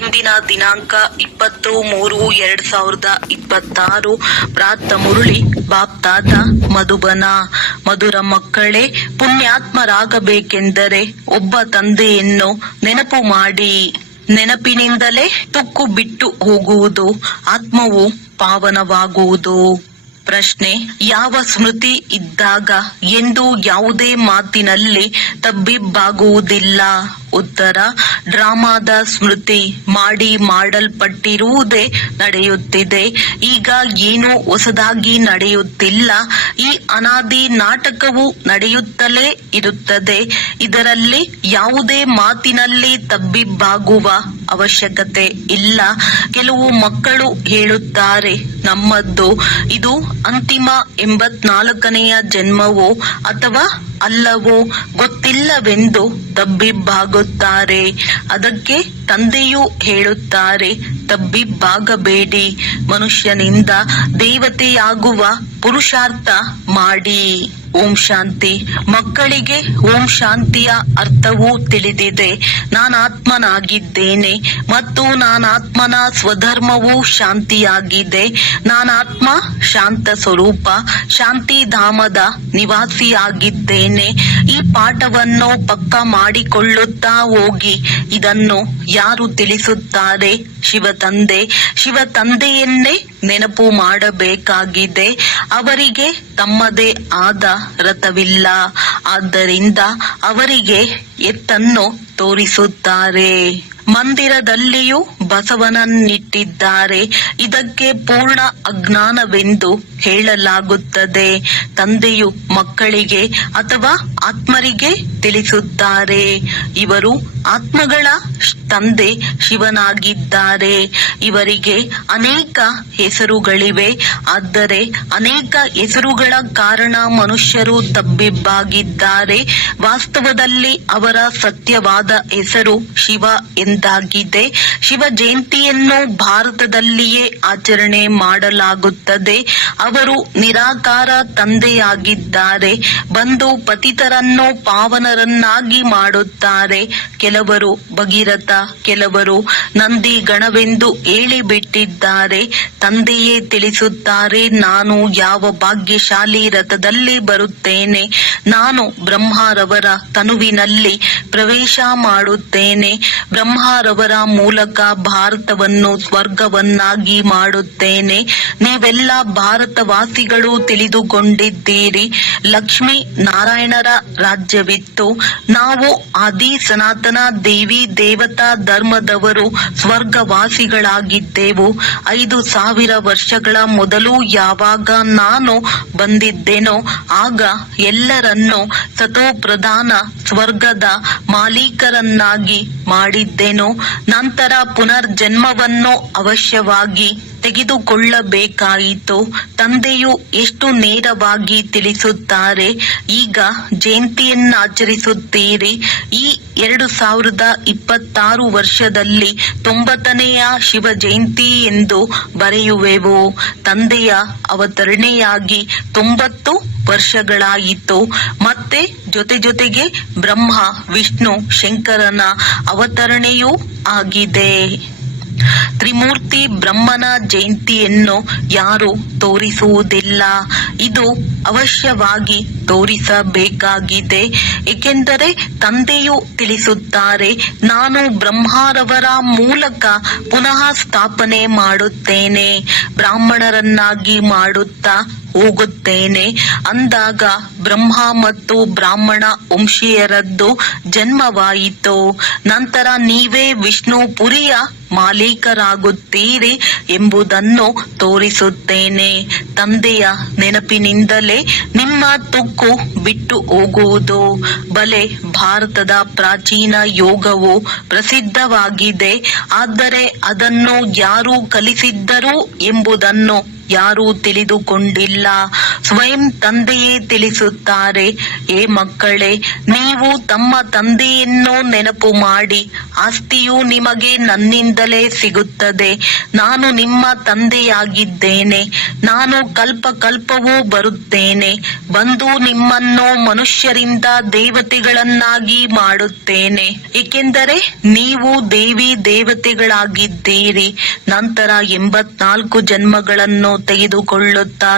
ಇಂದಿನ ದಿನಾಂಕ 20-3-2026. ಪ್ರಾತ ಮುರುಳಿ ಬಾಪ್ತಾದ ಮಧುಬನ. ಮಧುರ ಮಕ್ಕಳೇ, ಪುಣ್ಯಾತ್ಮರಾಗಬೇಕೆಂದರೆ ಒಬ್ಬ ತಂದೆಯನ್ನು ನೆನಪು ಮಾಡಿ. ನೆನಪಿನಿಂದಲೇ ತುಕ್ಕು ಬಿಟ್ಟು ಹೋಗುವುದು, ಆತ್ಮವು ಪಾವನವಾಗುವುದು. ಪ್ರಶ್ನೆ: ಯಾವ ಸ್ಮೃತಿ ಇದ್ದಾಗ ಎಂದು ಯಾವುದೇ ಮಾತಿನಲ್ಲಿ ತಬ್ಬಿಬ್ಬಾಗುವುದಿಲ್ಲ? ಉತ್ತರ: ಡ್ರಾಮಾದ ಸ್ಮೃತಿ ಮಾಡಲ್ಪಟ್ಟಿರುವುದೇ ನಡೆಯುತ್ತಿದೆ. ಈಗ ಏನೂ ಹೊಸದಾಗಿ ನಡೆಯುತ್ತಿಲ್ಲ. ಈ ಅನಾದಿ ನಾಟಕವು ನಡೆಯುತ್ತಲೇ ಇರುತ್ತದೆ. ಇದರಲ್ಲಿ ಯಾವುದೇ ಮಾತಿನಲ್ಲಿ ತಬ್ಬಿಬ್ಬಾಗುವ ಅವಶ್ಯಕತೆ ಇಲ್ಲ. ಕೆಲವು ಮಕ್ಕಳು ಹೇಳುತ್ತಾರೆ, ನಮ್ಮದ್ದು ಇದು ಅಂತಿಮ 84ನೆಯ ಜನ್ಮವೋ ಅಥವಾ ಅಲ್ಲವೋ ಗೊತ್ತಿಲ್ಲವೆಂದು ತಬ್ಬಿಬ್ಬಾಗುತ್ತಾರೆ. ಅದಕ್ಕೆ ತಂದೆಯೂ ಹೇಳುತ್ತಾರೆ, ತಬ್ಬಿಬ್ಬಾಗಬೇಡಿ, ಮನುಷ್ಯನಿಂದ ದೇವತೆಯಾಗುವ ಪುರುಷಾರ್ಥ ಮಾಡಿ. ಓಂ ಶಾಂತಿ. ಮಕ್ಕಳಿಗೆ ಓಂ ಶಾಂತಿಯ ಅರ್ಥವೂ ತಿಳಿದಿದೆ. ನಾನಾತ್ಮನಾಗಿದ್ದೇನೆ ಮತ್ತು ನಾನಾತ್ಮನ ಸ್ವಧರ್ಮವೂ ಶಾಂತಿಯಾಗಿದೆ. ನಾನಾತ್ಮ ಶಾಂತ ಸ್ವರೂಪ, ಶಾಂತಿಧಾಮದ ನಿವಾಸಿಯಾಗಿದ್ದೇನೆ. ಈ ಪಾಠವನ್ನು ಪಕ್ಕ ಮಾಡಿಕೊಳ್ಳುತ್ತಾ ಹೋಗಿ. ಇದನ್ನು ಯಾರು ತಿಳಿಸುತ್ತಾರೆ? ಶಿವತಂದೆ. ಶಿವತಂದೆಯನ್ನೇ ನೆನಪು ಮಾಡಬೇಕಾಗಿದೆ. ಅವರಿಗೆ ತಮ್ಮದೇ ಆದ ರಥವಿಲ್ಲ. ಆದ್ದರಿಂದ ಅವರಿಗೆ ಎತ್ತನ್ನು ತೋರಿಸುತ್ತಾರೆ. ಮಂದಿರದಲ್ಲಿಯೂ ಬಸವನನ್ನಿಟ್ಟಿದ್ದಾರೆ. ಇದಕ್ಕೆ ಪೂರ್ಣ ಅಜ್ಞಾನವೆಂದು ಹೇಳಲಾಗುತ್ತದೆ. ತಂದೆಯು ಮಕ್ಕಳಿಗೆ ಅಥವಾ ಆತ್ಮರಿಗೆ ತಿಳಿಸುತ್ತಾರೆ. ಇವರು ಆತ್ಮಗಳ ತಂದೆ ಶಿವನಾಗಿದ್ದಾರೆ. ಇವರಿಗೆ ಅನೇಕ ಹೆಸರುಗಳಿವೆ. ಆದರೆ ಅನೇಕ ಹೆಸರುಗಳ ಕಾರಣ ಮನುಷ್ಯರು ತಬ್ಬಿಬ್ಬಾಗಿದ್ದಾರೆ. ವಾಸ್ತವದಲ್ಲಿ ಅವರ ಸತ್ಯವಾದ ಹೆಸರು ಶಿವ ಎಂದಾಗಿದೆ. ಶಿವ ಜಯಂತಿಯನ್ನು ಭಾರತದಲ್ಲಿಯೇ ಆಚರಣೆ ಮಾಡಲಾಗುತ್ತದೆ. ಅವರು ನಿರಾಕಾರ ತಂದೆಯಾಗಿದ್ದಾರೆ. ಬಂದು ಪತಿತರನ್ನು ಪಾವನರನ್ನಾಗಿ ಮಾಡುತ್ತಾರೆ. ಕೆಲವರು ಭಗೀರಥ, ಕೆಲವರು ನಂದಿ ಗಣವೆಂದು ಹೇಳಿಬಿಟ್ಟಿದ್ದಾರೆ. ತಂದೆಯೇ ತಿಳಿಸುತ್ತಾರೆ, ನಾನು ಯಾವ ಭಾಗ್ಯಶಾಲಿ ರಥದಲ್ಲಿ ಬರುತ್ತೇನೆ. ನಾನು ಬ್ರಹ್ಮರವರ ತನುವಿನಲ್ಲಿ ಪ್ರವೇಶ ಮಾಡುತ್ತೇನೆ. ಬ್ರಹ್ಮರವರ ಮೂಲಕ ಭಾರತವನ್ನು ಸ್ವರ್ಗವನ್ನಾಗಿ ಮಾಡುತ್ತೇನೆ. ನೀವೆಲ್ಲ ಭಾರತವಾಸಿಗಳು ತಿಳಿದುಕೊಂಡಿದ್ದೀರಿ. ಲಕ್ಷ್ಮೀ ನಾರಾಯಣರ ರಾಜ್ಯವಿತ್ತು. ನಾವು ಆದಿ ಸನಾತನ ದೇವಿ ದೇವತಾ ಧರ್ಮದವರು ಸ್ವರ್ಗವಾಸಿಗಳಾಗಿದ್ದೆವು. 5000 ವರ್ಷಗಳ ಮೊದಲು ಯಾವಾಗ ನಾನು ಬಂದಿದ್ದೆನೋ ಆಗ ಎಲ್ಲರನ್ನೂ ಸತೋಪ್ರಧಾನ ಸ್ವರ್ಗದ ಮಾಲೀಕರನ್ನಾಗಿ ಮಾಡಿದ್ದೆನು. ನಂತರ ಪುನರ್ಜನ್ಮವನ್ನು ಅವಶ್ಯವಾಗಿ ತೆಗೆದುಕೊಳ್ಳಬೇಕಾಯಿತು. ತಂದೆಯು ಎಷ್ಟು ನೇರವಾಗಿ ತಿಳಿಸುತ್ತಾರೆ. ಈಗ ಜಯಂತಿಯನ್ನಾಚರಿಸುತ್ತೀರಿ. ಈ 2026 ವರ್ಷದಲ್ಲಿ 90ನೆಯ ಶಿವ ಜಯಂತಿ ಎಂದು ಬರೆಯುವೆವು. ತಂದೆಯ ಅವತರಣೆಯಾಗಿ 90 ವರ್ಷಗಳಾಯಿತು. ಮತ್ತೆ ಜೊತೆಗೆ ಬ್ರಹ್ಮ, ವಿಷ್ಣು, ಶಂಕರನ ಅವತರಣೆಯೂ ಆಗಿದೆ. ತ್ರಿಮೂರ್ತಿ ಬ್ರಹ್ಮನ ಜಯಂತಿಯನ್ನು ಯಾರು ತೋರಿಸುವುದಿಲ್ಲ. ಇದು ಅವಶ್ಯವಾಗಿ ತೋರಿಸಬೇಕಾಗಿದೆ. ಏಕೆಂದರೆ ತಂದೆಯು ತಿಳಿಸುತ್ತಾರೆ, ನಾನು ಬ್ರಹ್ಮರವರ ಮೂಲಕ ಪುನಃ ಸ್ಥಾಪನೆ ಮಾಡುತ್ತೇನೆ, ಬ್ರಾಹ್ಮಣರನ್ನಾಗಿ ಮಾಡುತ್ತಾ ಹೋಗುತ್ತೇನೆ. ಅಂದಾಗ ಬ್ರಹ್ಮ ಮತ್ತು ಬ್ರಾಹ್ಮಣ ವಂಶೀಯರದ್ದು ಜನ್ಮವಾಯಿತು. ನಂತರ ನೀವೇ ವಿಷ್ಣು ಪುರಿಯ ಮಾಲೀಕರಾಗುತ್ತೀರಿ ಎಂಬುದನ್ನು ತೋರಿಸುತ್ತೇನೆ. ತಂದೆಯ ನೆನಪಿನಿಂದಲೇ ನಿಮ್ಮ ತುಕ್ಕು ಬಿಟ್ಟು ಹೋಗುವುದು. ಬಲೆ ಭಾರತದ ಪ್ರಾಚೀನ ಯೋಗವು ಪ್ರಸಿದ್ಧವಾಗಿದೆ. ಆದರೆ ಅದನ್ನು ಯಾರು ಕಲಿಸಿದ್ದರು ಎಂಬುದನ್ನು ಯಾರೂ ತಿಳಿದುಕೊಂಡಿಲ್ಲ. ಸ್ವಯಂ ತಂದೆಯೇ ತಿಳಿಸುತ್ತಾರೆ, ಏ ಮಕ್ಕಳೇ, ನೀವು ತಮ್ಮ ತಂದೆಯನ್ನು ನೆನಪು ಮಾಡಿ, ಆಸ್ತಿಯು ನಿಮಗೆ ನನ್ನಿಂದಲೇ ಸಿಗುತ್ತದೆ. ನಾನು ನಿಮ್ಮ ತಂದೆಯಾಗಿದ್ದೇನೆ. ನಾನು ಕಲ್ಪ ಕಲ್ಪವೂ ಬರುತ್ತೇನೆ, ಬಂದು ನಿಮ್ಮನ್ನು ಮನುಷ್ಯರಿಂದ ದೇವತೆಗಳನ್ನಾಗಿ ಮಾಡುತ್ತೇನೆ. ಏಕೆಂದರೆ ನೀವು ದೇವಿ ದೇವತೆಗಳಾಗಿದ್ದೀರಿ. ನಂತರ 84 ಜನ್ಮಗಳನ್ನು ತೆಗೆದುಕೊಳ್ಳುತ್ತಾ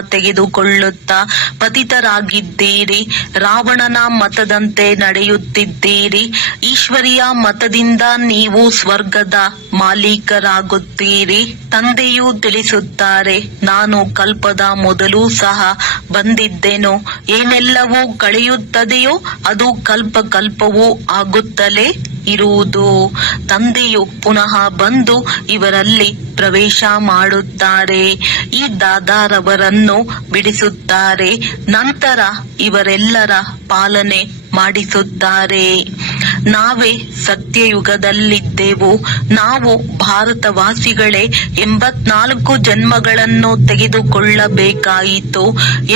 ಪತಿತರಾಗಿದ್ದೀರಿ. ರಾವಣನ ಮತದಂತೆ ನಡೆಯುತ್ತಿದ್ದೀರಿ. ಈಶ್ವರಿಯ ಮತದಿಂದ ನೀವು ಸ್ವರ್ಗದ ಮಾಲೀಕರಾಗುತ್ತೀರಿ. ತಂದೆಯು ತಿಳಿಸುತ್ತಾರೆ, ನಾನು ಕಲ್ಪದ ಮೊದಲು ಸಹ ಬಂದಿದ್ದೆನು. ಏನೆಲ್ಲವೂ ಕಳೆಯುತ್ತದೆಯೋ ಅದು ಕಲ್ಪವೂ ಆಗುತ್ತಲೇ ಇರುವುದು. ತಂದೆಯು ಪುನಃ ಬಂದು ಇವರಲ್ಲಿ ಪ್ರವೇಶ ಮಾಡುತ್ತಾರೆ. ಈ ದಾದಾರವರನ್ನು ಬಿಡಿಸುತ್ತಾರೆ. ನಂತರ ಇವರೆಲ್ಲರ ಪಾಲನೆ ಮಾಡಿಸುತ್ತಾರೆ. ನಾವೇ ಸತ್ಯಯುಗದಲ್ಲಿದ್ದೆವು. ನಾವು ಭಾರತವಾಸಿಗಳೇ 84 ಜನ್ಮಗಳನ್ನು ತೆಗೆದುಕೊಳ್ಳಬೇಕಾಯಿತು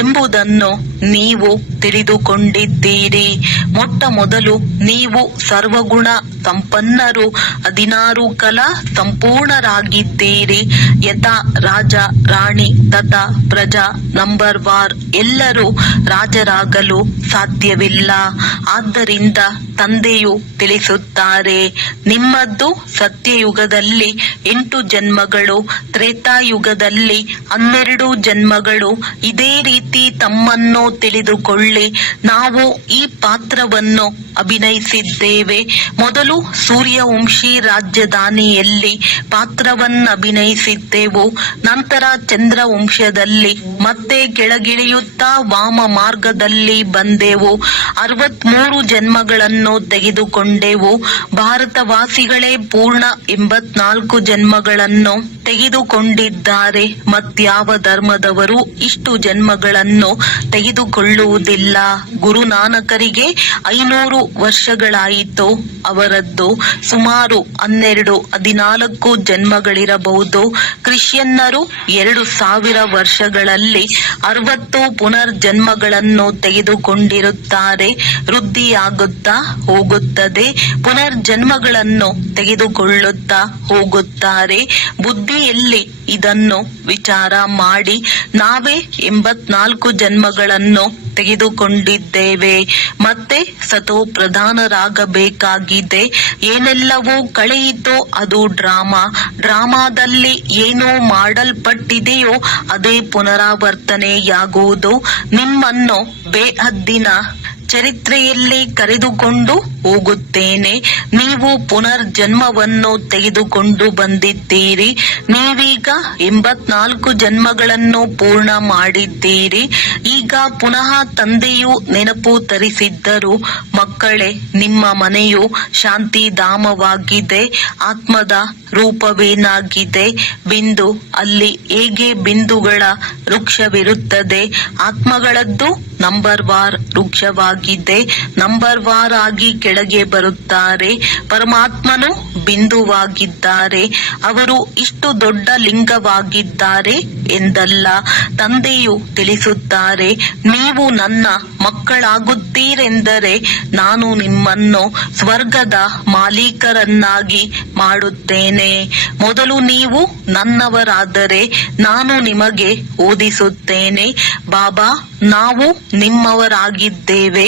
ಎಂಬುದನ್ನು ನೀವು ತಿಳಿದುಕೊಂಡಿದ್ದೀರಿ. ಮೊಟ್ಟ ಮೊದಲು ನೀವು ಸರ್ವಗುಣ ಸಂಪನ್ನರು, 16 ಕಲಾ ಸಂಪೂರ್ಣರಾಗಿದ್ದೀರಿ. ಯಥಾ ರಾಜ ರಾಣಿ ತಥಾ ಪ್ರಜಾ ನಂಬರ್ ವಾರ್ ಎಲ್ಲರೂ ರಾಜರಾಗಲು ಸಾಧ್ಯವಿಲ್ಲ. ಆದ್ದರಿಂದ ತಂದೆಯು ತಿಳಿಸುತ್ತಾರೆ, ನಿಮ್ಮದ್ದು ಸತ್ಯಯುಗದಲ್ಲಿ 8 ಜನ್ಮಗಳು, ತ್ರೇತಾಯುಗದಲ್ಲಿ 12 ಜನ್ಮಗಳು. ಇದೇ ರೀತಿ ತಮ್ಮನ್ನು ತಿಳಿದುಕೊಳ್ಳಿ. ನಾವು ಈ ಪಾತ್ರವನ್ನು ಅಭಿನಯಿಸಿದ್ದೇವೆ. ಮೊದಲು ಸೂರ್ಯವಂಶಿ ರಾಜಧಾನಿಯಲ್ಲಿ ಪಾತ್ರವನ್ನಭಿನಯಿಸಿದ್ದೆವು. ನಂತರ ಚಂದ್ರವಂಶದಲ್ಲಿ, ಮತ್ತೆ ಕೆಳಗಿಳಿಯುತ್ತಾ ವಾಮ ಮಾರ್ಗದಲ್ಲಿ ಬಂದೆವು. 63 ಜನ್ಮಗಳನ್ನು ತೆಗೆದುಕೊಂಡೆವು. ಭಾರತವಾಸಿಗಳೇ ಪೂರ್ಣ 84 ಜನ್ಮಗಳನ್ನು ತೆಗೆದುಕೊಂಡಿದ್ದಾರೆ. ಮತ್ಯಾವ ಧರ್ಮದವರು ಇಷ್ಟು ಜನ್ಮಗಳನ್ನು ತೆಗೆದುಕೊಳ್ಳುವುದಿಲ್ಲ. ಗುರುನಾನಕರಿಗೆ 500 ವರ್ಷಗಳಾಯಿತು. ಅವರದ್ದು ಸುಮಾರು 12-14 ಜನ್ಮಗಳಿರಬಹುದು. ಕ್ರಿಶ್ಚಿಯನ್ನರು 2000 ವರ್ಷಗಳಲ್ಲಿ 60 ಪುನರ್ಜನ್ಮಗಳನ್ನು ತೆಗೆದುಕೊಂಡಿರುತ್ತಾರೆ. ವೃದ್ಧಿಯಾಗುತ್ತಾ ಹೋಗುತ್ತದೆ. ಪುನರ್ಜನ್ಮಗಳನ್ನು ತೆಗೆದುಕೊಳ್ಳುತ್ತಾ ಹೋಗುತ್ತಾರೆ. ಬುದ್ಧಿಯಲ್ಲಿ ಇದನ್ನು ವಿಚಾರ ಮಾಡಿ. ನಾವೇ 84 ಜನ್ಮಗಳನ್ನು ತೆಗೆದುಕೊಂಡಿದ್ದೇವೆ. ಮತ್ತೆ ಸತೋ ಪ್ರಧಾನರಾಗಬೇಕಾಗಿದೆ. ಏನೆಲ್ಲವೂ ಕಳೆಯಿತೋ ಅದು ಡ್ರಾಮಾದಲ್ಲಿ ಏನು ಮಾಡಲ್ಪಟ್ಟಿದೆಯೋ ಅದೇ ಪುನರಾವರ್ತನೆಯಾಗುವುದು. ನಿಮ್ಮನ್ನು ಬೇಹದ್ದಿನ ಚರಿತ್ರೆಯಲ್ಲಿ ಕರೆದುಕೊಂಡು ಹೋಗುತ್ತೇನೆ. ನೀವು ಪುನರ್ಜನ್ಮವನ್ನು ತೆಗೆದುಕೊಂಡು ಬಂದಿದ್ದೀರಿ. ನೀವೀಗ 84 ಜನ್ಮಗಳನ್ನು ಪೂರ್ಣ ಮಾಡಿದ್ದೀರಿ. ಈಗ ಪುನಃ ತಂದೆಯು ನೆನಪು ತರಿಸಿದ್ದರು, ಮಕ್ಕಳೇ, ನಿಮ್ಮ ಮನೆಯು ಶಾಂತಿಧಾಮವಾಗಿದೆ. ಆತ್ಮದ ರೂಪವೇನಾಗಿದೆ? ಬಿಂದು. ಅಲ್ಲಿ ಹೇಗೆ ಬಿಂದುಗಳ ವೃಕ್ಷವಿರುತ್ತದೆ? ಆತ್ಮಗಳದ್ದು ನಂಬರ್ ವಾರ್ ವೃಕ್ಷವಾಗಿದೆ. ನಂಬರ್ ವಾರ್ ಆಗಿ ಕೆಳಗೆ ಬರುತ್ತಾರೆ. ಪರಮಾತ್ಮನು ಬಿಂದುವಾಗಿದ್ದಾರೆ. ಅವರು ಇಷ್ಟು ದೊಡ್ಡ ಲಿಂಗವಾಗಿದ್ದಾರೆ ಎಂದಲ್ಲ. ತಂದೆಯು ತಿಳಿಸುತ್ತಾರೆ, ನೀವು ನನ್ನ ಮಕ್ಕಳಾಗುತ್ತೀರೆಂದರೆ ನಾನು ನಿಮ್ಮನ್ನು ಸ್ವರ್ಗದ ಮಾಲೀಕರನ್ನಾಗಿ ಮಾಡುತ್ತೇನೆ. ಮೊದಲು ನೀವು ನನ್ನವರಾದರೆ ನಾನು ನಿಮಗೆ ಓದಿಸುತ್ತೇನೆ. ಬಾಬಾ, ನಾವು ನಿಮ್ಮವರಾಗಿದ್ದೇವೆ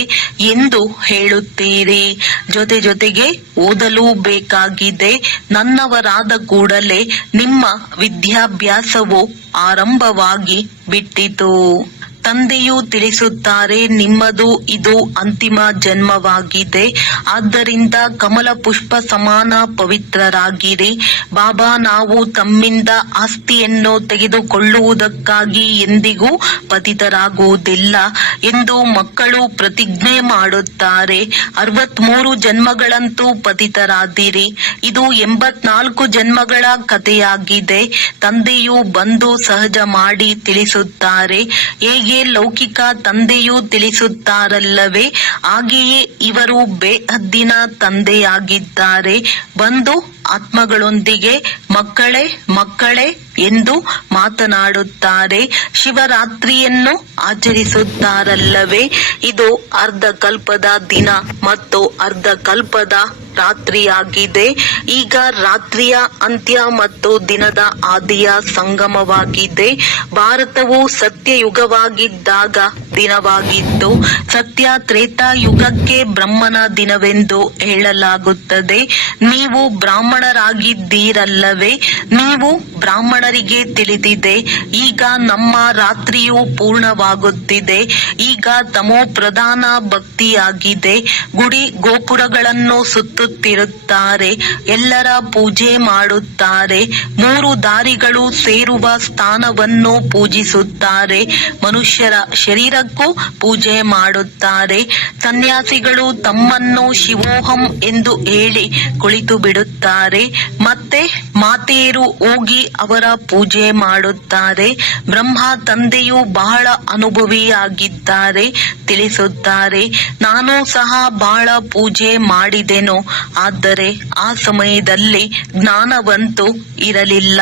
ಎಂದು ಹೇಳುತ್ತೀರಿ. ಜೊತೆಗೆ ಓದಲೂ ಬೇಕಾಗಿದೆ. ನನ್ನವರಾದ ಕೂಡಲೇ ನಿಮ್ಮ ವಿದ್ಯಾಭ್ಯಾಸವು ಆರಂಭವಾಗಿ ಬಿಟ್ಟಿತು. ತಂದೆಯು ತಿಳಿಸುತ್ತಾರೆ, ನಿಮ್ಮದು ಇದು ಅಂತಿಮ ಜನ್ಮವಾಗಿದೆ. ಆದ್ದರಿಂದ ಕಮಲ ಪುಷ್ಪ ಸಮಾನ ಪವಿತ್ರರಾಗಿರಿ. ಬಾಬಾ, ನಾವು ತಮ್ಮಿಂದ ಆಸ್ತಿಯನ್ನು ತೆಗೆದುಕೊಳ್ಳುವುದಕ್ಕಾಗಿ ಎಂದಿಗೂ ಪತಿತರಾಗುವುದಿಲ್ಲ ಎಂದು ಮಕ್ಕಳು ಪ್ರತಿಜ್ಞೆ ಮಾಡುತ್ತಾರೆ. 63 ಜನ್ಮಗಳಂತೂ ಪತಿತರಾದಿರಿ. ಇದು 84 ಜನ್ಮಗಳ ಕಥೆಯಾಗಿದೆ. ತಂದೆಯು ಬಂದು ಸಹಜ ಮಾಡಿ ತಿಳಿಸುತ್ತಾರೆ. ಹೇಗೆ ಲೌಕಿಕ ತಂದೆಯು ತಿಳಿಸುತ್ತಾರಲ್ಲವೇ, ಹಾಗೆಯೇ ಇವರು ಬೇಹದ್ದಿನ ತಂದೆಯಾಗಿದ್ದಾರೆ. ಬಂದು ಆತ್ಮಗಳೊಂದಿಗೆ ಮಕ್ಕಳೇ ಮಕ್ಕಳೇ ಎಂದು ಮಾತನಾಡುತ್ತಾರೆ. ಶಿವರಾತ್ರಿಯನ್ನು ಆಚರಿಸುತ್ತಾರಲ್ಲವೇ? ಇದು ಅರ್ಧ ಕಲ್ಪದ ದಿನ ಮತ್ತು ಅರ್ಧ ಕಲ್ಪದ ರಾತ್ರಿಯಾಗಿದೆ. ಈಗ ರಾತ್ರಿಯ ಅಂತ್ಯ ಮತ್ತು ದಿನದ ಆದಿಯ ಸಂಗಮವಾಗಿದೆ. ಭಾರತವು ಸತ್ಯಯುಗವಾಗಿದ್ದಾಗ ದಿನವಾಗಿತ್ತು. ಸತ್ಯ ತ್ರೇತಾಯುಗಕ್ಕೆ ಬ್ರಹ್ಮನ ದಿನವೆಂದು ಹೇಳಲಾಗುತ್ತದೆ. ನೀವು ಬ್ರಾಹ್ಮಣರಾಗಿದ್ದೀರಲ್ಲವೇ? ನೀವು ಬ್ರಾಹ್ಮಣರಿಗೆ ತಿಳಿದಿದೆ. ಈಗ ನಮ್ಮ ರಾತ್ರಿಯು ಪೂರ್ಣವಾಗುತ್ತಿದೆ. ಈಗ ತಮೋ ಪ್ರಧಾನ ಭಕ್ತಿಯಾಗಿದೆ. ಗುಡಿ ಗೋಪುರಗಳನ್ನು ಸುತ್ತುತ್ತಿರುತ್ತಾರೆ. ಎಲ್ಲರ ಪೂಜೆ ಮಾಡುತ್ತಾರೆ. 3 ದಾರಿಗಳು ಸೇರುವ ಸ್ಥಾನವನ್ನು ಪೂಜಿಸುತ್ತಾರೆ. ಮನುಷ್ಯರ ಶರೀರಕ್ಕೂ ಪೂಜೆ ಮಾಡುತ್ತಾರೆ. ಸನ್ಯಾಸಿಗಳು ತಮ್ಮನ್ನು ಶಿವೋಹಂ ಎಂದು ಹೇಳಿ ಕುಳಿತು ಬಿಡುತ್ತಾರೆ. ಮತ್ತೆ ಮಾತೆಯರು ಹೋಗಿ ಅವರ ಪೂಜೆ ಮಾಡುತ್ತಾರೆ. ಬ್ರಹ್ಮ ತಂದೆಯು ಬಹಳ ಅನುಭವಿಯಾಗಿದ್ದಾರೆ. ತಿಳಿಸುತ್ತಾರೆ, ನಾನು ಸಹ ಬಹಳ ಪೂಜೆ ಮಾಡಿದೆನು, ಆದರೆ ಆ ಸಮಯದಲ್ಲಿ ಜ್ಞಾನವಂತೂ ಇರಲಿಲ್ಲ.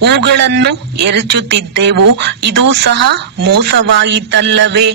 ಹೂಗಳನ್ನು ಎರಚುತ್ತಿದ್ದೆವು. ಇದು ಸಹ ಮೋಸವಾಯಿತಲ್ಲವೇ?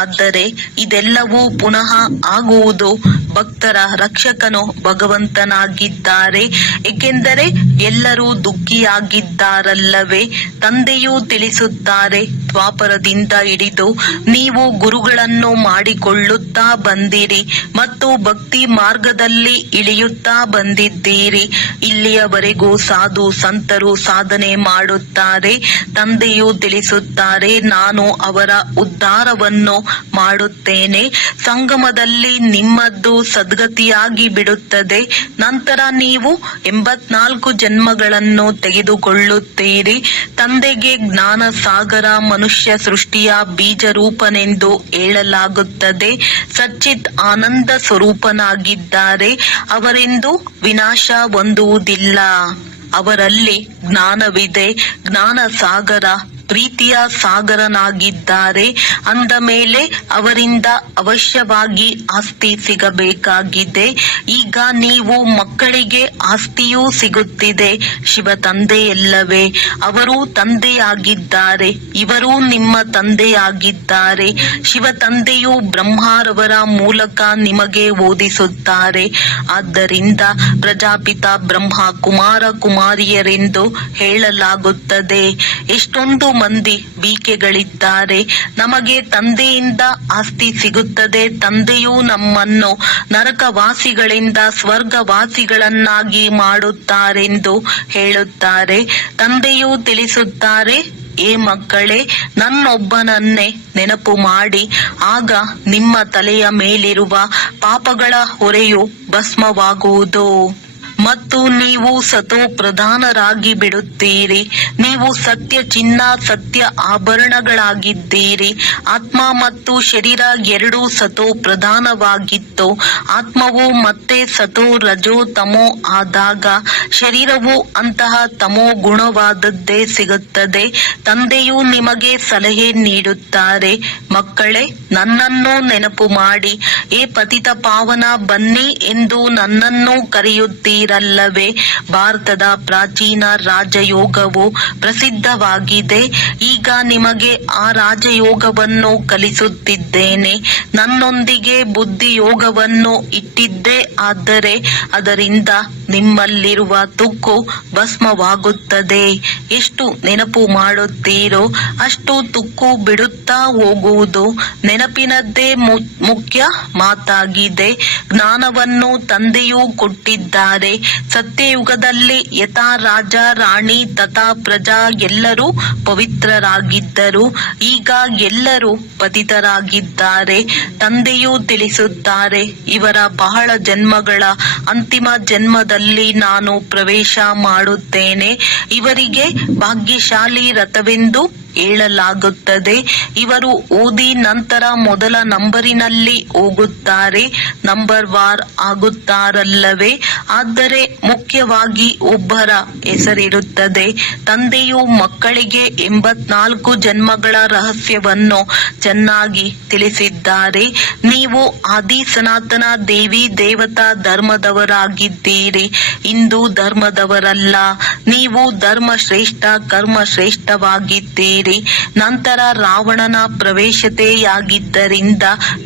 ಆದರೆ ಇದೆಲ್ಲವೂ ಪುನಃ ಆಗುವುದು. ಭಕ್ತರ ರಕ್ಷಕನು ಭಗವಂತನಾಗಿದ್ದಾರೆ. ಏಕೆಂದರೆ ಎಲ್ಲರೂ ದುಃಖಿಯಾಗಿದ್ದಾರಲ್ಲವೇ? ತಂದೆಯು ತಿಳಿಸುತ್ತಾರೆ, ದ್ವಾಪರದಿಂದ ಹಿಡಿದು ನೀವು ಗುರುಗಳನ್ನು ಮಾಡಿಕೊಳ್ಳುತ್ತಾ ಬಂದಿರಿ ಮತ್ತು ಭಕ್ತಿ ಮಾರ್ಗದಲ್ಲಿ ಇಳಿಯುತ್ತಾ ಬಂದಿದ್ದೀರಿ. ಇಲ್ಲಿಯವರೆಗೂ ಸಾಧು ಸಂತರು ಸಾಧನೆ ಮಾಡುತ್ತಾರೆ. ತಂದೆಯು ತಿಳಿಸುತ್ತಾರೆ, ನಾನು ಅವರ ಉದ್ಧಾರವನ್ನು ಮಾಡುತ್ತೇನೆ. ಸಂಗಮದಲ್ಲಿ ನಿಮ್ಮದ್ದು ಸದ್ಗತಿಯಾಗಿ ಬಿಡುತ್ತದೆ. ನಂತರ ನೀವು 84 ಜನ್ಮಗಳನ್ನು ತೆಗೆದುಕೊಳ್ಳುತ್ತೀರಿ. ತಂದೆಗೆ ಜ್ಞಾನ ಸಾಗರ ಮನುಷ್ಯ ಸೃಷ್ಟಿಯ ಬೀಜರೂಪನೆಂದು ಹೇಳಲಾಗುತ್ತದೆ. ಸಚ್ಚಿತ್ ಆನಂದ ಸ್ವರೂಪನಾಗಿದ್ದಾರೆ. ಅವರೆಂದು ವಿನಾಶ ಹೊಂದುವುದಿಲ್ಲ. ಅವರಲ್ಲಿ ಜ್ಞಾನವಿದೆ. ಜ್ಞಾನ ಸಾಗರ ಪ್ರೀತಿಯ ಸಾಗರನಾಗಿದ್ದಾರೆ. ಅಂದ ಮೇಲೆ ಅವರಿಂದ ಅವಶ್ಯವಾಗಿ ಆಸ್ತಿ ಸಿಗಬೇಕಾಗಿದೆ. ಈಗ ನೀವು ಮಕ್ಕಳಿಗೆ ಆಸ್ತಿಯೂ ಸಿಗುತ್ತಿದೆ. ಶಿವ ತಂದೆಯಲ್ಲವೇ? ಅವರು ತಂದೆಯಾಗಿದ್ದಾರೆ. ಇವರು ನಿಮ್ಮ ತಂದೆಯಾಗಿದ್ದಾರೆ. ಶಿವ ತಂದೆಯು ಬ್ರಹ್ಮರವರ ಮೂಲಕ ನಿಮಗೆ ಓದಿಸುತ್ತಾರೆ. ಆದ್ದರಿಂದ ಪ್ರಜಾಪಿತ ಬ್ರಹ್ಮ ಕುಮಾರ ಕುಮಾರಿಯರೆಂದು ಹೇಳಲಾಗುತ್ತದೆ. ಎಷ್ಟೊಂದು ಮಂದಿ ಬೀಕೆಗಳಿದ್ದಾರೆ. ನಮಗೆ ತಂದೆಯಿಂದ ಆಸ್ತಿ ಸಿಗುತ್ತದೆ. ತಂದೆಯು ನಮ್ಮನ್ನು ನರಕವಾಸಿಗಳಿಂದ ಸ್ವರ್ಗವಾಸಿಗಳನ್ನಾಗಿ ಮಾಡುತ್ತಾರೆಂದು ಹೇಳುತ್ತಾರೆ. ತಂದೆಯು ತಿಳಿಸುತ್ತಾರೆ, ಏ ಮಕ್ಕಳೇ, ನನ್ನೊಬ್ಬನನ್ನೇ ನೆನಪು ಮಾಡಿ. ಆಗ ನಿಮ್ಮ ತಲೆಯ ಮೇಲಿರುವ ಪಾಪಗಳ ಹೊರೆಯು ಭಸ್ಮವಾಗುವುದು ಮತ್ತು ನೀವು ಸತೋ ಪ್ರಧಾನರಾಗಿ ಬಿಡುತ್ತೀರಿ. ನೀವು ಸತ್ಯ ಚಿನ್ನ, ಸತ್ಯ ಆಭರಣಗಳಾಗಿದ್ದೀರಿ. ಆತ್ಮ ಮತ್ತು ಶರೀರ ಎರಡೂ ಸತೋ ಪ್ರಧಾನವಾಗಿತ್ತು. ಆತ್ಮವು ಮತ್ತೆ ಸತೋ ರಜೋ ತಮೋ ಆದಾಗ ಶರೀರವು ಅಂತಹ ತಮೋ ಗುಣವಾದದ್ದೇ ಸಿಗುತ್ತದೆ. ತಂದೆಯು ನಿಮಗೆ ಸಲಹೆ ನೀಡುತ್ತಾರೆ, ಮಕ್ಕಳೇ, ನನ್ನನ್ನು ನೆನಪು ಮಾಡಿ. ಏ ಪತಿತ ಪಾವನ, ಬನ್ನಿ ಎಂದು ನನ್ನನ್ನು ಕರೆಯುತ್ತೀರಲ್ಲವೇ? ಭಾರತದ ಪ್ರಾಚೀನ ರಾಜಯೋಗವು ಪ್ರಸಿದ್ಧವಾಗಿದೆ. ಈಗ ನಿಮಗೆ ಆ ರಾಜಯೋಗವನ್ನು ಕಲಿಸುತ್ತಿದ್ದೇನೆ. ನನ್ನೊಂದಿಗೆ ಬುದ್ಧಿಯೋಗವನ್ನು ಇಟ್ಟಿದ್ದೇ ಆದರೆ ಅದರಿಂದ ನಿಮ್ಮಲ್ಲಿರುವ ತುಕ್ಕು ಭಸ್ಮವಾಗುತ್ತದೆ. ಎಷ್ಟು ನೆನಪು ಮಾಡುತ್ತೀರೋ ಅಷ್ಟು ತುಕ್ಕು ಬಿಡುತ್ತಾ ಹೋಗುವುದು ನೆನಪಿನದ್ದೇ ಮುಖ್ಯ ಮಾತಾಗಿದೆ. ಜ್ಞಾನವನ್ನು ತಂದೆಯೂ ಕೊಟ್ಟಿದ್ದಾರೆ. ಸತ್ಯಯುಗದಲ್ಲಿ ಯಥಾ ರಾಜ ರಾಣಿ ತಥಾ ಪ್ರಜಾ ಎಲ್ಲರೂ ಪವಿತ್ರರಾಗಿದ್ದರು. ಈಗ ಎಲ್ಲರೂ ಪತಿತರಾಗಿದ್ದಾರೆ. ತಂದೆಯೂ ತಿಳಿಸುತ್ತಾರೆ, ಇವರ ಬಹಳ ಜನ್ಮಗಳ ಅಂತಿಮ ಜನ್ಮದಲ್ಲಿ ನಾನು ಪ್ರವೇಶ ಮಾಡುತ್ತೇನೆ. ಇವರಿಗೆ ಭಾಗ್ಯಶಾಲಿ ರಥವೆಂದು ಹೇಳಲಾಗುತ್ತದೆ. ಇವರು ಓದಿ ನಂತರ ಮೊದಲ ನಂಬರಿನಲ್ಲಿ ಹೋಗುತ್ತಾರೆ. ನಂಬರ್ ವಾರ್ ಆಗುತ್ತಾರಲ್ಲವೇ? ಆದರೆ ಮುಖ್ಯವಾಗಿ ಒಬ್ಬರ ಹೆಸರಿರುತ್ತದೆ. ತಂದೆಯು ಮಕ್ಕಳಿಗೆ 84 ಜನ್ಮಗಳ ರಹಸ್ಯವನ್ನು ಚೆನ್ನಾಗಿ ತಿಳಿಸಿದ್ದಾರೆ. ನೀವು ಆದಿ ಸನಾತನ ದೇವಿ ದೇವತಾ ಧರ್ಮದವರಾಗಿದ್ದೀರಿ, ಹಿಂದೂ ಧರ್ಮದವರಲ್ಲ. ನೀವು ಧರ್ಮಶ್ರೇಷ್ಠ ಕರ್ಮಶ್ರೇಷ್ಠವಾಗಿದ್ದೀರಿ. ನಂತರ ರಾವಣನ ಪ್ರವೇಶತೆಯಾಗಿದ್ದರಿಂದ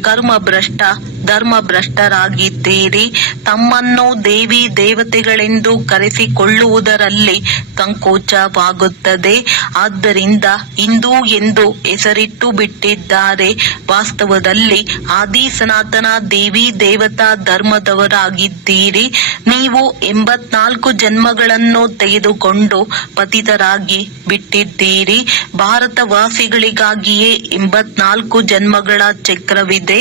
ಕರ್ಮಭ್ರಷ್ಟ ಧರ್ಮಭ್ರಷ್ಟರಾಗಿದ್ದೀರಿ. ತಮ್ಮನ್ನು ದೇವಿ ದೇವತೆಗಳೆಂದು ಕರೆಸಿಕೊಳ್ಳುವುದರಲ್ಲಿ ಸಂಕೋಚವಾಗುತ್ತದೆ. ಆದ್ದರಿಂದ ಹಿಂದೂ ಎಂದು ಹೆಸರಿಟ್ಟು ಬಿಟ್ಟಿದ್ದಾರೆ. ವಾಸ್ತವದಲ್ಲಿ ಆದಿ ಸನಾತನ ದೇವಿ ದೇವತಾ ಧರ್ಮದವರಾಗಿದ್ದೀರಿ. ನೀವು 84 ಜನ್ಮಗಳನ್ನು ತೆಗೆದುಕೊಂಡು ಪತಿತರಾಗಿ ಬಿಟ್ಟಿದ್ದೀರಿ. ಭಾರತವಾಸಿಗಳಿಗಾಗಿಯೇ 84 ಜನ್ಮಗಳ ಚಕ್ರವಿದೆ.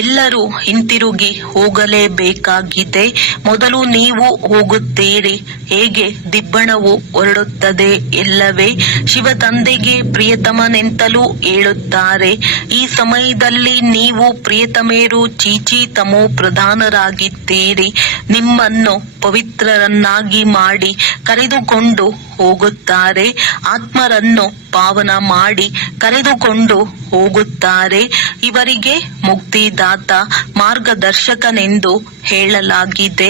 ಎಲ್ಲರೂ ಹಿಂತಿರುಗಿ ಹೋಗಲೇಬೇಕಾಗಿದೆ. ಮೊದಲು ನೀವು ಹೋಗುತ್ತೀರಿ. ಹೇಗೆ ದಿಬ್ಬಣವು ಹೊರಡುತ್ತದೆ ಎಲ್ಲವೇ? ಶಿವ ತಂದೆಗೆ ಪ್ರಿಯತಮನೆಂತಲೂ ಹೇಳುತ್ತಾರೆ. ಈ ಸಮಯದಲ್ಲಿ ನೀವು ಪ್ರಿಯತಮೇರು ಚೀಚಿ ತಮೋ ಪ್ರಧಾನರಾಗಿದ್ದೀರಿ. ನಿಮ್ಮನ್ನು ಪವಿತ್ರರನ್ನಾಗಿ ಮಾಡಿ ಕರೆದುಕೊಂಡು ಹೋಗುತ್ತಾರೆ. ಆತ್ಮರನ್ನು ಪಾವನ ಮಾಡಿ ಕರೆದುಕೊಂಡು ಹೋಗುತ್ತಾರೆ. ಇವರಿಗೆ ಮುಕ್ತಿದಾತ ಮಾರ್ಗದರ್ಶಕನೆಂದು ಹೇಳಲಾಗಿದೆ.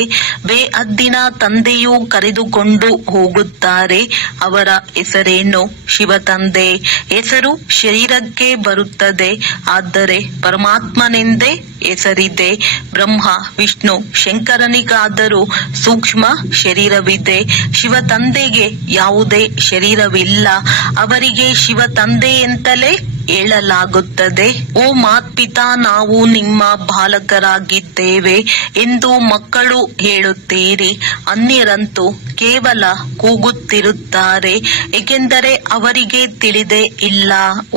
ಬೇಅದ್ದಿನ ತಂದೆಯು ಕರೆದುಕೊಂಡು ಹೋಗುತ್ತಾರೆ. ಅವರ ಹೆಸರೇನು? ಶಿವ ತಂದೆ ಹೆಸರು ಶರೀರಕ್ಕೆ ಬರುತ್ತದೆ, ಆದರೆ ಪರಮಾತ್ಮನೆಂದೇ ಹೆಸರಿದೆ. ಬ್ರಹ್ಮ ವಿಷ್ಣು ಶಂಕರನಿಗಾದರೂ ಸೂಕ್ಷ್ಮ ಶರೀರವಿದೆ. ಶಿವ ತಂದೆಗೆ ಯಾವುದೇ ಶರೀರವಿಲ್ಲ. ಅವರಿಗೆ ಶಿವ ತಂದೆ ಎಂತಲೇ ಹೇಳಲಾಗುತ್ತದೆ. ಓ ಮಾತ್ಪಿತಾ, ನಾವು ನಿಮ್ಮ ಬಾಲಕರಾಗಿದ್ದೇವೆ ಎಂದು ಮಕ್ಕಳು ಹೇಳುತ್ತೀರಿ. ಅನ್ಯರಂತೂ ಕೇವಲ ಕೂಗುತ್ತಿರುತ್ತಾರೆ, ಏಕೆಂದರೆ ಅವರಿಗೆ ತಿಳಿದೇ ಇಲ್ಲ.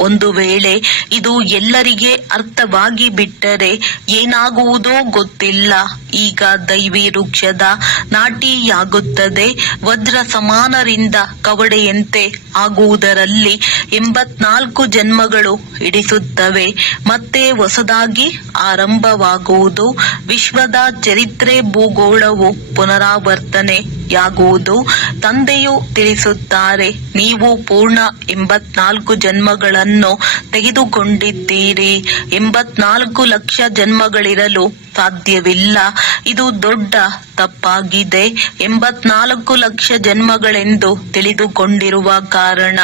ಒಂದು ವೇಳೆ ಇದು ಎಲ್ಲರಿಗೆ ಅರ್ಥವಾಗಿ ಬಿಟ್ಟರೆ ಏನಾಗುವುದೋ ಗೊತ್ತಿಲ್ಲ. ಈಗ ದೈವಿ ವೃಕ್ಷದ ನಾಟಿಯಾಗುತ್ತದೆ. ವಜ್ರ ಸಮಾನರಿಂದ ಕವಡೆಯಂತೆ ಆಗುವುದರಲ್ಲಿ 84 ಜನ್ಮಗಳು ಹಿಡಿಸುತ್ತವೆ. ಮತ್ತೆ ಹೊಸದಾಗಿ ಆರಂಭವಾಗುವುದು. ವಿಶ್ವದ ಚರಿತ್ರೆ ಭೂಗೋಳವು ಪುನರಾವರ್ತನೆಯಾಗುವುದು. ತಂದೆಯು ತಿಳಿಸುತ್ತಾರೆ, ನೀವು ಪೂರ್ಣ 84 ಜನ್ಮಗಳನ್ನು ತೆಗೆದುಕೊಂಡಿದ್ದೀರಿ. 84 ಲಕ್ಷ ಜನ್ಮಗಳಿರಲು ಸಾಧ್ಯವಿಲ್ಲ. ಇದು ದೊಡ್ಡ ತಪ್ಪಾಗಿದೆ. 84 ಲಕ್ಷ ಜನ್ಮಗಳೆಂದು ತಿಳಿದುಕೊಂಡಿರುವ ಕಾರಣ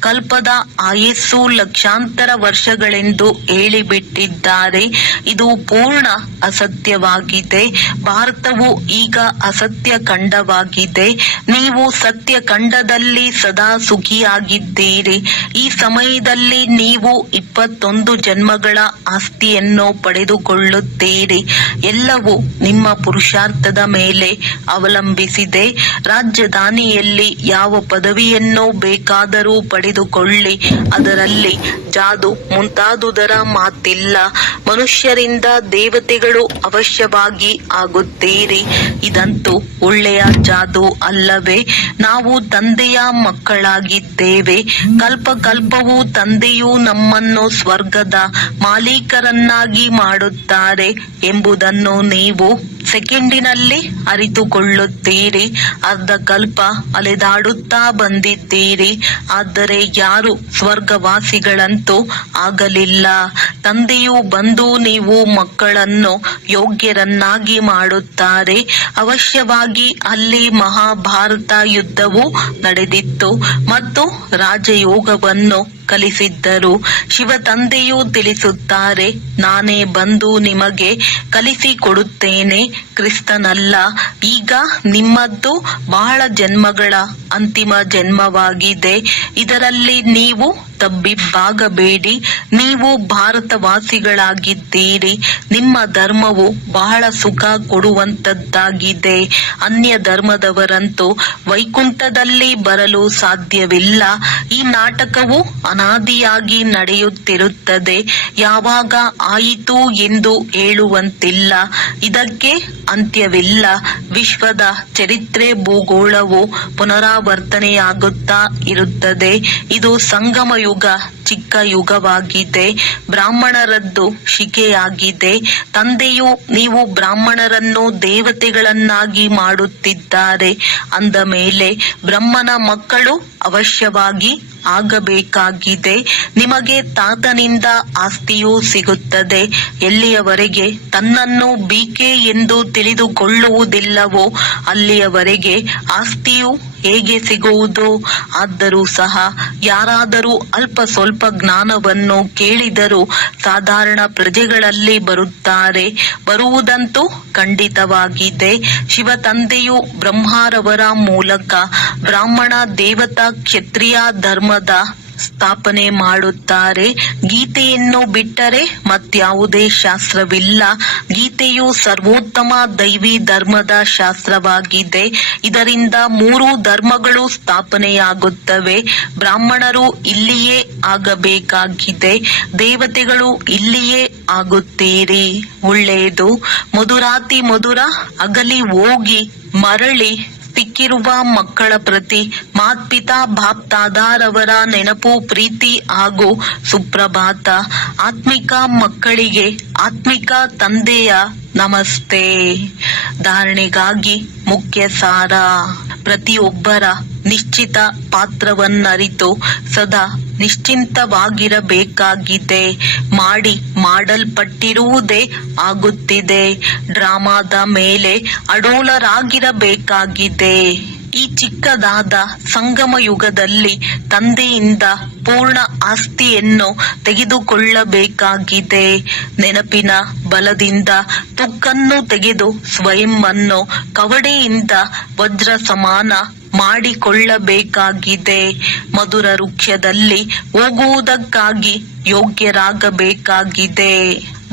ಕಲ್ಪದ ಆಯಸ್ಸು ಲಕ್ಷಾಂತರ ವರ್ಷಗಳೆಂದು ಹೇಳಿಬಿಟ್ಟಿದ್ದಾರೆ. ಇದು ಪೂರ್ಣ ಅಸತ್ಯವಾಗಿದೆ. ಭಾರತವು ಈಗ ಅಸತ್ಯ ಖಂಡವಾಗಿದೆ. ನೀವು ಸತ್ಯ ಖಂಡದಲ್ಲಿ ಸದಾ ಸುಖಿಯಾಗಿದ್ದೀರಿ. ಈ ಸಮಯದಲ್ಲಿ ನೀವು 21 ಜನ್ಮಗಳ ಆಸ್ತಿಯನ್ನು ಪಡೆದುಕೊಳ್ಳುತ್ತೀರಿ. ಎಲ್ಲವೂ ನಿಮ್ಮ ಪುರುಷಾರ್ಥದ ಮೇಲೆ ಅವಲಂಬಿಸಿದೆ. ರಾಜಧಾನಿಯಲ್ಲಿ ಯಾವ ಪದವಿಯನ್ನು ಬೇಕಾದರೂ ಪಡೆದುಕೊಳ್ಳಿ, ಅದರಲ್ಲಿ ಜಾದು ಮುಂತಾದುದರ ಮಾತಿಲ್ಲ. ಮನುಷ್ಯರಿಂದ ದೇವತೆಗಳು ಅವಶ್ಯವಾಗಿ ಆಗುತ್ತೀರಿ. ಇದಂತೂ ಒಳ್ಳೆಯ ಜಾದು ಅಲ್ಲವೇ? ನಾವು ತಂದೆಯ ಮಕ್ಕಳಾಗಿದ್ದೇವೆ. ಕಲ್ಪ ಕಲ್ಪವೂ ತಂದೆಯು ನಮ್ಮನ್ನು ಸ್ವರ್ಗದ ಮಾಲೀಕರನ್ನಾಗಿ ಮಾಡುತ್ತಾರೆ ಎಂಬುದನ್ನು ನೀವು ಸೆಕೆಂಡಿನಲ್ಲಿ ಅರಿತುಕೊಳ್ಳುತ್ತೀರಿ. ಅರ್ಧ ಕಲ್ಪ ಅಲೆದಾಡುತ್ತಾ ಬಂದಿದ್ದೀರಿ, ಆದರೆ ಯಾರು ಸ್ವರ್ಗವಾಸಿಗಳಂತೂ ಆಗಲಿಲ್ಲ. ತಂದೆಯು ಬಂದು ನೀವು ಮಕ್ಕಳನ್ನು ಯೋಗ್ಯರನ್ನಾಗಿ ಮಾಡುತ್ತಾರೆ. ಅವಶ್ಯವಾಗಿ ಅಲ್ಲಿ ಮಹಾಭಾರತ ಯುದ್ಧವು ನಡೆದಿತ್ತು ಮತ್ತು ರಾಜಯೋಗವನ್ನು ಕಲಿಸಿದ್ದರು. ಶಿವ ತಂದೆಯು ತಿಳಿಸುತ್ತಾರೆ, ನಾನೇ ಬಂದು ನಿಮಗೆ ಕಲಿಸಿಕೊಡುತ್ತೇನೆ, ಕ್ರಿಸ್ತನಲ್ಲ. ಈಗ ನಿಮ್ಮದ್ದು ಬಹಳ ಜನ್ಮಗಳ ಅಂತಿಮ ಜನ್ಮವಾಗಿದೆ. ಇದರಲ್ಲಿ ನೀವು ತಬ್ಬಿಬ್ಬಾಗಬೇಡಿ. ನೀವು ಭಾರತವಾಸಿಗಳಾಗಿದ್ದೀರಿ. ನಿಮ್ಮ ಧರ್ಮವು ಬಹಳ ಸುಖ ಕೊಡುವಂತದ್ದಾಗಿದೆ. ಅನ್ಯ ಧರ್ಮದವರಂತೂ ವೈಕುಂಠದಲ್ಲಿ ಬರಲು ಸಾಧ್ಯವಿಲ್ಲ. ಈ ನಾಟಕವು ಅನಾದಿಯಾಗಿ ನಡೆಯುತ್ತಿರುತ್ತದೆ. ಯಾವಾಗ ಆಯಿತು ಎಂದು ಹೇಳುವಂತಿಲ್ಲ. ಇದಕ್ಕೆ ಅಂತ್ಯವಿಲ್ಲ. ವಿಶ್ವದ ಚರಿತ್ರೆ ಭೂಗೋಳವು ಪುನರಾವರ್ತನೆಯಾಗುತ್ತಾ ಇರುತ್ತದೆ. ಇದು ಸಂಗಮ ಯುಗ, ಚಿಕ್ಕ ಯುಗವಾಗಿದೆ. ಬ್ರಾಹ್ಮಣರದ್ದು ಶಿಕೆಯಾಗಿದೆ. ತಂದೆಯು ನೀವು ಬ್ರಾಹ್ಮಣರನ್ನು ದೇವತೆಗಳನ್ನಾಗಿ ಮಾಡುತ್ತಿದ್ದಾರೆ ಅಂದ ಮೇಲೆ ಬ್ರಹ್ಮನ ಮಕ್ಕಳು ಅವಶ್ಯವಾಗಿ ಆಗಬೇಕಾಗಿದೆ. ನಿಮಗೆ ತಾತನಿಂದ ಆಸ್ತಿಯೂ ಸಿಗುತ್ತದೆ. ಎಲ್ಲಿಯವರೆಗೆ ತನ್ನನ್ನು ಬಿಕೆ ಎಂದು ತಿಳಿದುಕೊಳ್ಳುವುದಿಲ್ಲವೋ ಅಲ್ಲಿಯವರೆಗೆ ಆಸ್ತಿಯು ಹೇಗೆ ಸಿಗುವುದು? ಆದರೂ ಸಹ ಯಾರಾದರೂ ಅಲ್ಪ ಸ್ವಲ್ಪ ಜ್ಞಾನವನ್ನು ಕೇಳಿದರೂ ಸಾಧಾರಣ ಪ್ರಜೆಗಳಲ್ಲಿ ಬರುತ್ತಾರೆ. ಬರುವುದಂತೂ ಖಂಡಿತವಾಗಿದೆ. ಶಿವ ತಂದೆಯು ಬ್ರಹ್ಮರವರ ಮೂಲಕ ಬ್ರಾಹ್ಮಣ, ದೇವತಾ, ಕ್ಷತ್ರಿಯ ಧರ್ಮದ ಸ್ಥಾಪನೆ ಮಾಡುತ್ತಾರೆ. ಗೀತೆಯನ್ನು ಬಿಟ್ಟರೆ ಮತ್ಯಾವುದೇ ಶಾಸ್ತ್ರವಿಲ್ಲ. ಗೀತೆಯು ಸರ್ವೋತ್ತಮ ದೈವಿ ಧರ್ಮದ ಶಾಸ್ತ್ರವಾಗಿದೆ. ಇದರಿಂದ 3 ಧರ್ಮಗಳು ಸ್ಥಾಪನೆಯಾಗುತ್ತವೆ. ಬ್ರಾಹ್ಮಣರು ಇಲ್ಲಿಯೇ ಆಗಬೇಕಾಗಿದೆ, ದೇವತೆಗಳು ಇಲ್ಲಿಯೇ ಆಗುತ್ತೀರಿ. ಒಳ್ಳೆಯದು. ಮಧುರಾತಿ ಮಧುರ ಅಗಲಿ ಹೋಗಿ ಮರಳಿ ಸಿಕ್ಕಿರುವ ಮಕ್ಕಳ ಪ್ರತಿ ಮಾತ್ಪಿತಾ ಬಾಪ್ದಾದಾರವರ ನೆನಪು, ಪ್ರೀತಿ ಹಾಗೂ ಸುಪ್ರಭಾತ. ಆತ್ಮಿಕ ಮಕ್ಕಳಿಗೆ ಆತ್ಮಿಕ ತಂದೆಯ ನಮಸ್ತೆ. ಧಾರಣೆಗಾಗಿ ಮುಖ್ಯ ಸಾರ. ಪ್ರತಿಯೊಬ್ಬರ ನಿಶ್ಚಿತ ಪಾತ್ರವನ್ನರಿತು ಸದಾ ನಿಶ್ಚಿಂತವಾಗಿರಬೇಕಾಗಿದೆ. ಮಾಡಲ್ಪಟ್ಟಿರುವುದೇ ಆಗುತ್ತಿದೆ. ಡ್ರಾಮಾದ ಮೇಲೆ ಅಡೋಲರಾಗಿರಬೇಕಾಗಿದೆ. ಈ ಚಿಕ್ಕದಾದ ಸಂಗಮ ಯುಗದಲ್ಲಿ ತಂದೆಯಿಂದ ಪೂರ್ಣ ಆಸ್ತಿಯನ್ನು ತೆಗೆದುಕೊಳ್ಳಬೇಕಾಗಿದೆ. ನೆನಪಿನ ಬಲದಿಂದ ತುಕ್ಕನ್ನು ತೆಗೆದು ಸ್ವಯಂವನ್ನು ಕವಡೆಯಿಂದ ವಜ್ರ ಸಮಾನ ಮಾಡಿಕೊಳ್ಳಬೇಕಾಗಿದೆ. ಮಧುರ ವೃಕ್ಷದಲ್ಲಿ ಹೋಗುವುದಕ್ಕಾಗಿ ಯೋಗ್ಯರಾಗಬೇಕಾಗಿದೆ.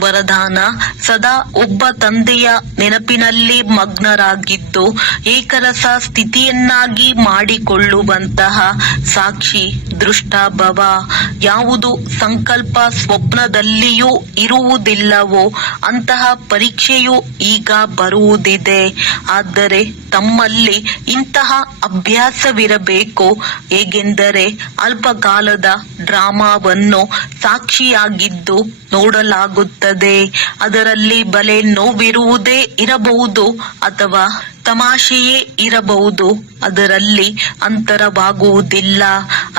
ವರದಾನ: ಸದಾ ಒಬ್ಬ ತಂದೆಯ ನೆನಪಿನಲ್ಲಿ ಮಗ್ನರಾಗಿದ್ದು ಏಕರಸ ಸ್ಥಿತಿಯನ್ನಾಗಿ ಮಾಡಿಕೊಳ್ಳುವಂತಹ ಸಾಕ್ಷಿ ದೃಷ್ಟಭವ. ಯಾವುದು ಸಂಕಲ್ಪ ಸ್ವಪ್ನದಲ್ಲಿಯೂ ಇರುವುದಿಲ್ಲವೋ ಅಂತಹ ಪರೀಕ್ಷೆಯು ಈಗ ಬರುವುದಿದೆ. ಆದರೆ ತಮ್ಮಲ್ಲಿ ಇಂತಹ ಅಭ್ಯಾಸವಿರಬೇಕು. ಹೇಗೆಂದರೆ ಅಲ್ಪಕಾಲದ ಡ್ರಾಮಾವನ್ನು ಸಾಕ್ಷಿಯಾಗಿದ್ದು ನೋಡಲಾಗುತ್ತದೆ. ಅದರಲ್ಲಿ ಬಲೆ ನೋವಿರುವುದೇ ಇರಬಹುದು ಅಥವಾ ತಮಾಷೆಯೇ ಇರಬಹುದು. ಅದರಲ್ಲಿ ಅಂತರವಾಗುವುದಿಲ್ಲ.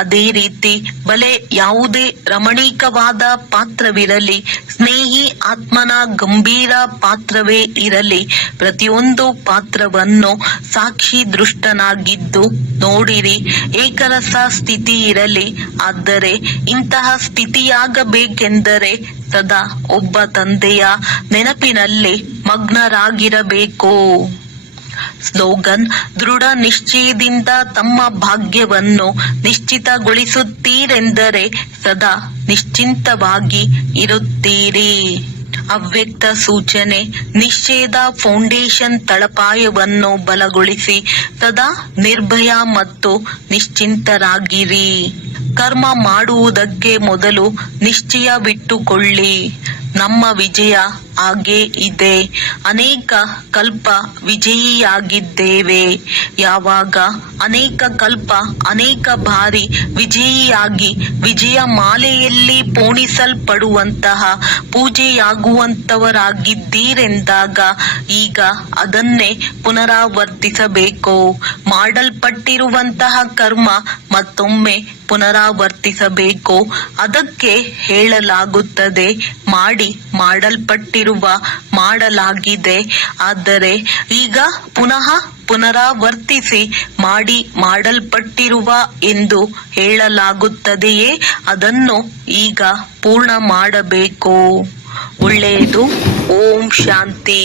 ಅದೇ ರೀತಿ ಬಲೆ ಯಾವುದೇ ರಮಣೀಕವಾದ ಪಾತ್ರವಿರಲಿ, ಸ್ನೇಹಿ ಆತ್ಮನ ಗಂಭೀರ ಪಾತ್ರವೇ ಇರಲಿ, ಪ್ರತಿಯೊಂದು ಪಾತ್ರವನ್ನು ಸಾಕ್ಷಿ ದೃಷ್ಟನಾಗಿದ್ದು ನೋಡಿರಿ. ಏಕರಸ ಸ್ಥಿತಿ ಇರಲಿ. ಆದರೆ ಇಂತಹ ಸ್ಥಿತಿಯಾಗಬೇಕೆಂದರೆ ಸದಾ ಒಬ್ಬ ತಂದೆಯ ನೆನಪಿನಲ್ಲಿ ಮಗ್ನರಾಗಿರಬೇಕು. ಸ್ಲೋಗನ್: ದೃಢ ನಿಶ್ಚಯದಿಂದ ತಮ್ಮ ಭಾಗ್ಯವನ್ನು ನಿಶ್ಚಿತಗೊಳಿಸುತ್ತೀರೆಂದರೆ ಸದಾ ನಿಶ್ಚಿಂತವಾಗಿ ಇರುತ್ತೀರಿ. ಅವ್ಯಕ್ತ ಸೂಚನೆ: ನಿಶ್ಚಯದ ಫೌಂಡೇಶನ್ ತಳಪಾಯವನ್ನು ಬಲಗೊಳಿಸಿ ಸದಾ ನಿರ್ಭಯ ಮತ್ತು ನಿಶ್ಚಿಂತರಾಗಿರಿ. ಕರ್ಮ ಮಾಡುವುದಕ್ಕೆ ಮೊದಲು ನಿಶ್ಚಯವಿಟ್ಟುಕೊಳ್ಳಿ. ನಮ್ಮ ವಿಜಯ ಹಾಗೇ ಇದೆ. ಅನೇಕ ಕಲ್ಪ ವಿಜಯಿಯಾಗಿದ್ದೇವೆ. ಯಾವಾಗ ಅನೇಕ ಕಲ್ಪ ಅನೇಕ ಬಾರಿ ವಿಜಯಿಯಾಗಿ ವಿಜಯ ಮಾಲೆಯಲ್ಲಿ ಪೋಣಿಸಲ್ಪಡುವಂತಹ ಪೂಜೆಯಾಗುವಂತವರಾಗಿದ್ದೀರೆಂದಾಗ ಈಗ ಅದನ್ನೇ ಪುನರಾವರ್ತಿಸಬೇಕು. ಮಾಡಲ್ಪಟ್ಟಿರುವಂತಹ ಕರ್ಮ ಮತ್ತೊಮ್ಮೆ ಪುನರಾವರ್ತಿಸಬೇಕು. ಅದಕ್ಕೆ ಹೇಳಲಾಗುತ್ತದೆ ಮಾಡಲ್ಪಟ್ಟಿರುವ ಮಾಡಲಾಗಿದೆ. ಆದರೆ ಈಗ ಪುನಃ ಪುನರಾವರ್ತಿಸಿ ಮಾಡಲ್ಪಟ್ಟಿರುವ ಎಂದು ಹೇಳಲಾಗುತ್ತದೆಯೇ, ಅದನ್ನು ಈಗ ಪೂರ್ಣ ಮಾಡಬೇಕು. ಒಳ್ಳೆಯದು. ಓಂ ಶಾಂತಿ.